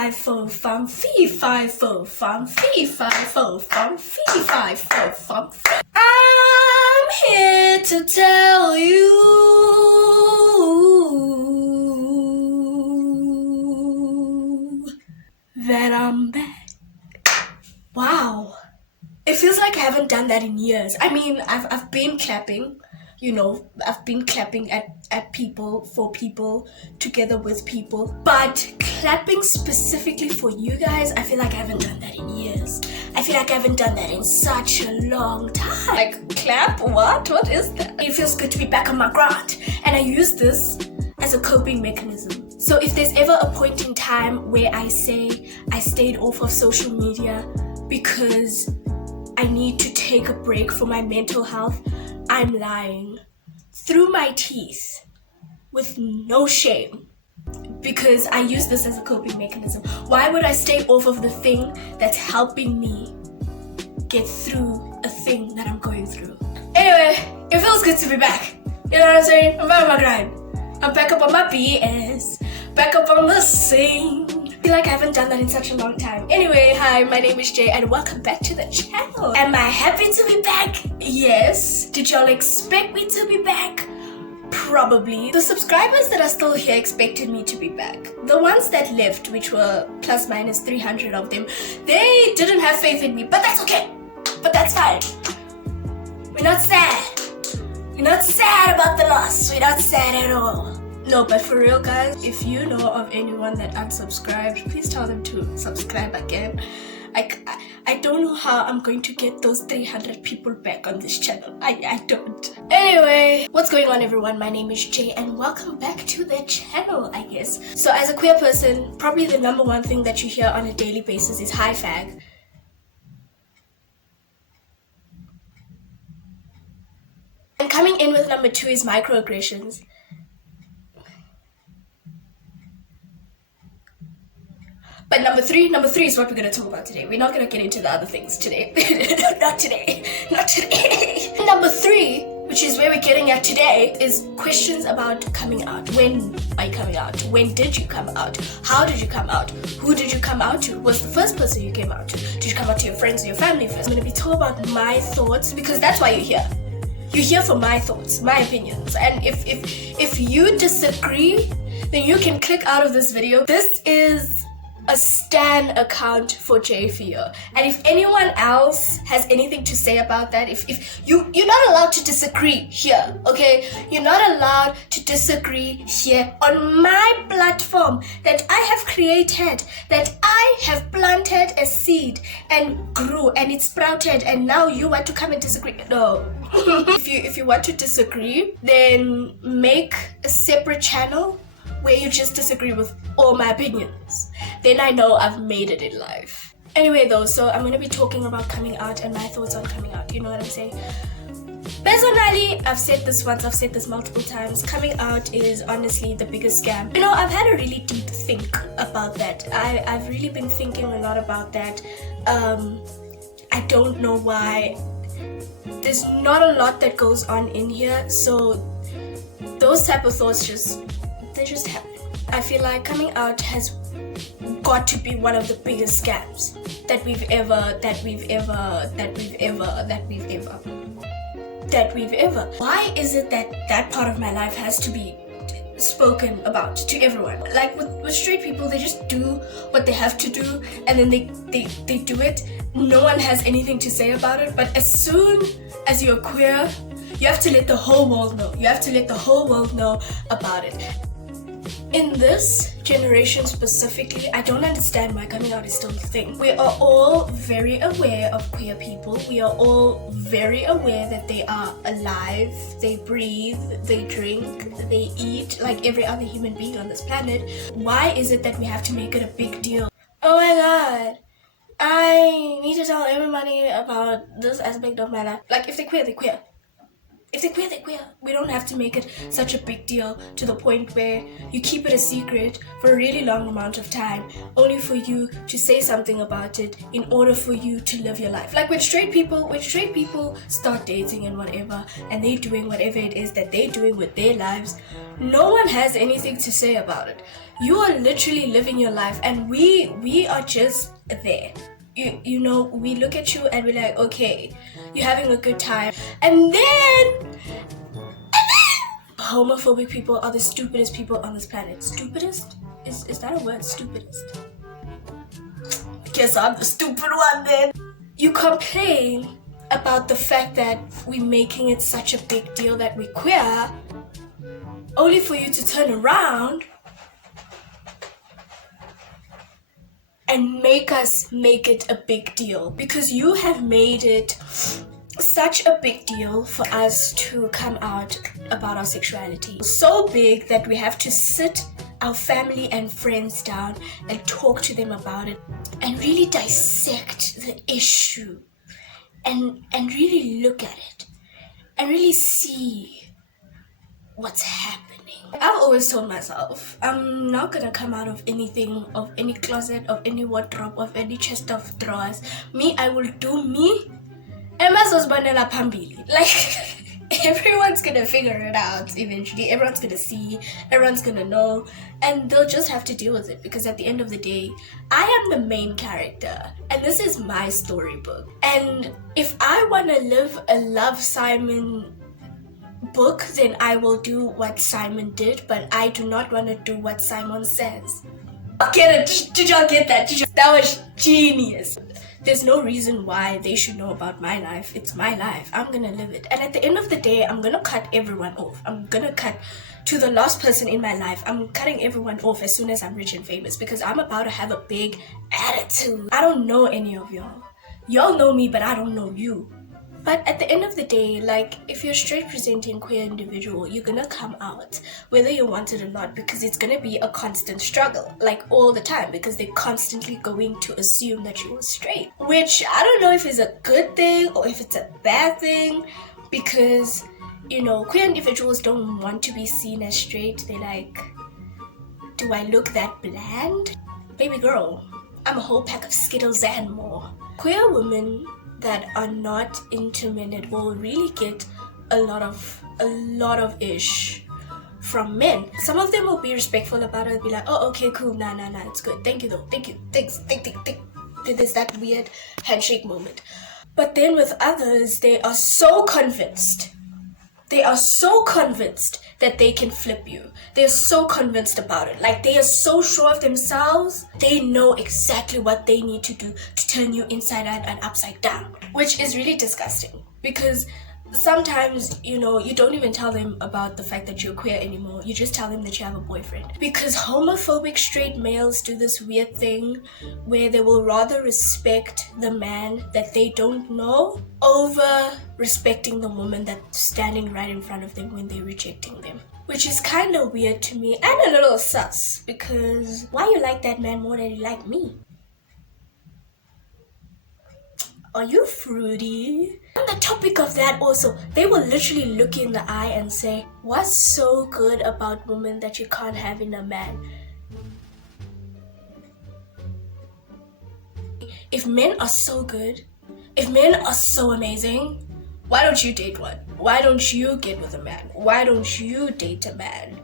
fi fo fum fee fi fo fum fee fi fo fum fee fi fo fum fee. I'm here to tell you that I'm back. Wow. It feels like I haven't done that in years. I mean, I've been clapping, you know, I've been clapping at people, for people, together with people. But clapping specifically for you guys, I feel like I haven't done that in years. I feel like I haven't done that in such a long time. Like, clap? What? What is that? It feels good to be back on my grind. And I use this as a coping mechanism. So if there's ever a point in time where I say I stayed off of social media because I need to take a break for my mental health, I'm lying through my teeth with no shame, because I use this as a coping mechanism. Why would I stay off of the thing that's helping me get through a thing that I'm going through? Anyway, it feels good to be back. You know what I'm saying? I'm back on my grind. I'm back up on my BS, back up on the scene. I feel like I haven't done that in such a long time. Anyway, hi, my name is Jay and welcome back to the channel. Am I happy to be back? Yes. Did y'all expect me to be back? Probably. The subscribers that are still here expected me to be back. The ones that left, which were plus minus 300 of them, they didn't have faith in me, but that's okay. But that's fine. We're not sad. We're not sad about the loss. We're not sad at all. No, but for real guys, if you know of anyone that unsubscribed, please tell them to subscribe again. I don't know how I'm going to get those 300 people back on this channel. I don't. Anyway, what's going on everyone? My name is Jay and welcome back to the channel, I guess. So as a queer person, probably the number one thing that you hear on a daily basis is hi fag. And coming in with number two is microaggressions. But number three is what we're going to talk about today. We're not going to get into the other things today. Not today. Not today. Number three, which is where we're getting at today, is questions about coming out. When are you coming out? When did you come out? How did you come out? Who did you come out to? Who was the first person you came out to? Did you come out to your friends or your family first? I'm going to be talking about my thoughts because that's why you're here. You're here for my thoughts, my opinions. And if you disagree, then you can click out of this video. This is a stan account for JFio, and if anyone else has anything to say about that, if you're not allowed to disagree here, okay? You're not allowed to disagree here on my platform that I have created, that I have planted a seed and grew and it sprouted, and now you want to come and disagree. No. If you want to disagree, then make a separate channel where you just disagree with all my opinions. Then I know I've made it in life. Anyway though, so I'm going to be talking about coming out and my thoughts on coming out. You know what I'm saying? Personally, I've said this once, I've said this multiple times. Coming out is honestly the biggest scam. You know, I've had a really deep think about that. I've really been thinking a lot about that. I don't know why. There's not a lot that goes on in here, so those type of thoughts they just happen. I feel like coming out has got to be one of the biggest scams that we've ever. Why is it that part of my life has to be spoken about to everyone? Like with straight people, they just do what they have to do and then they do it. No one has anything to say about it. But as soon as you're queer, you have to let the whole world know. You have to let the whole world know about it. In this generation specifically, I don't understand why coming out is still a thing. We are all very aware of queer people. We are all very aware that they are alive, they breathe, they drink, they eat like every other human being on this planet. Why is it that we have to make it a big deal? Oh my god, I need to tell everybody about this aspect of my life. Like if they're queer, they're queer. If they're queer, they're queer. We don't have to make it such a big deal to the point where you keep it a secret for a really long amount of time, only for you to say something about it in order for you to live your life. Like when straight people start dating and whatever, and they're doing whatever it is that they're doing with their lives, no one has anything to say about it. You are literally living your life, and we are just there. You know, we look at you and we're like, okay, you're having a good time. And then homophobic people are the stupidest people on this planet. Stupidest? Is that a word? Stupidest? Guess I'm the stupid one then. You complain about the fact that we're making it such a big deal that we're queer, only for you to turn around and make us make it a big deal, because you have made it such a big deal for us to come out about our sexuality. So big that we have to sit our family and friends down and talk to them about it and really dissect the issue and really look at it and really see what's happening. I've always told myself, I'm not gonna come out of anything, of any closet, of any wardrobe, of any chest of drawers. Me, I will do me. Like, everyone's gonna figure it out eventually. Everyone's gonna see, everyone's gonna know, and they'll just have to deal with it, because at the end of the day, I am the main character, and this is my storybook. And if I wanna live a Love Simon book, then I will do what Simon did, but I do not want to do what Simon says. Get it? Did y'all get that? That was genius. There's no reason why they should know about my life. It's my life. I'm gonna live it. And at the end of the day, I'm gonna cut everyone off. I'm gonna cut to the last person in my life. I'm cutting everyone off as soon as I'm rich and famous, because I'm about to have a big attitude. I don't know any of y'all. Y'all know me, but I don't know you. But at the end of the day, like, if you're a straight presenting queer individual, you're gonna come out, whether you want it or not, because it's gonna be a constant struggle, like all the time, because they're constantly going to assume that you're straight. Which I don't know if it's a good thing or if it's a bad thing, because, you know, queer individuals don't want to be seen as straight. They're like, do I look that bland? Baby girl, I'm a whole pack of Skittles and more. Queer women that are not into men at all really get a lot of ish from men. Some of them will be respectful about it, be like, oh, okay, cool, nah, it's good, thank you though, thank you, thanks. There's that weird handshake moment. But then with others, they are so convinced that they can flip you. They're so convinced about it. Like, they are so sure of themselves. They know exactly what they need to do to turn you inside out and upside down, which is really disgusting, because sometimes, you know, you don't even tell them about the fact that you're queer anymore. You just tell them that you have a boyfriend. Because homophobic straight males do this weird thing where they will rather respect the man that they don't know over respecting the woman that's standing right in front of them when they're rejecting them. Which is kind of weird to me and a little sus, because why you like that man more than you like me? Are you fruity? On the topic of that also, they will literally look you in the eye and say, what's so good about women that you can't have in a man? If men are so good, if men are so amazing, why don't you date one? Why don't you get with a man? Why don't you date a man?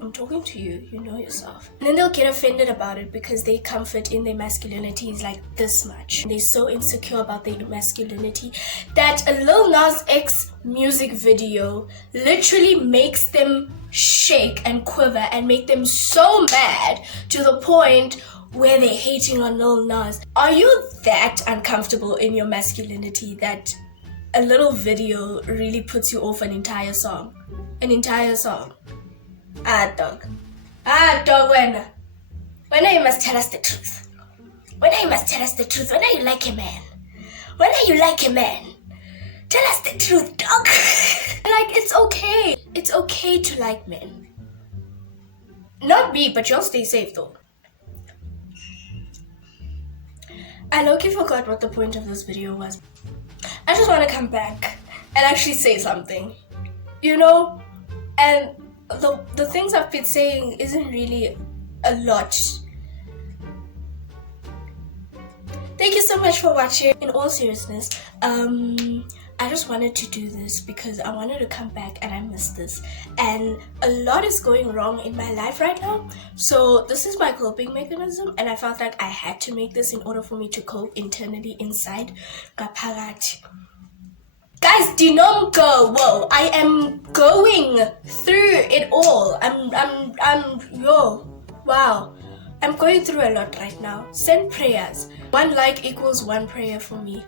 I'm talking to you, you know yourself. And then they'll get offended about it because they comfort in their masculinities like this much. They're so insecure about their masculinity that a Lil Nas X music video literally makes them shake and quiver and make them so mad to the point where they're hating on Lil Nas. Are you that uncomfortable in your masculinity that a little video really puts you off an entire song? An entire song. Dog, when you must tell us the truth. When you must tell us the truth. When you like a man. When you like a man. Tell us the truth, dog. Like, it's okay. It's okay to like men. Not me, but y'all stay safe though. I low-key forgot what the point of this video was. I just want to come back and actually say something, you know? And the things I've been saying isn't really a lot. Thank you so much for watching. In all seriousness, I just wanted to do this because I wanted to come back and I missed this. And a lot is going wrong in my life right now. So this is my coping mechanism, and I felt like I had to make this in order for me to cope internally inside. Kapagat. Guys, dinong go. Whoa, I am going through it all. Wow. I'm going through a lot right now. Send prayers. 1 like equals 1 prayer for me.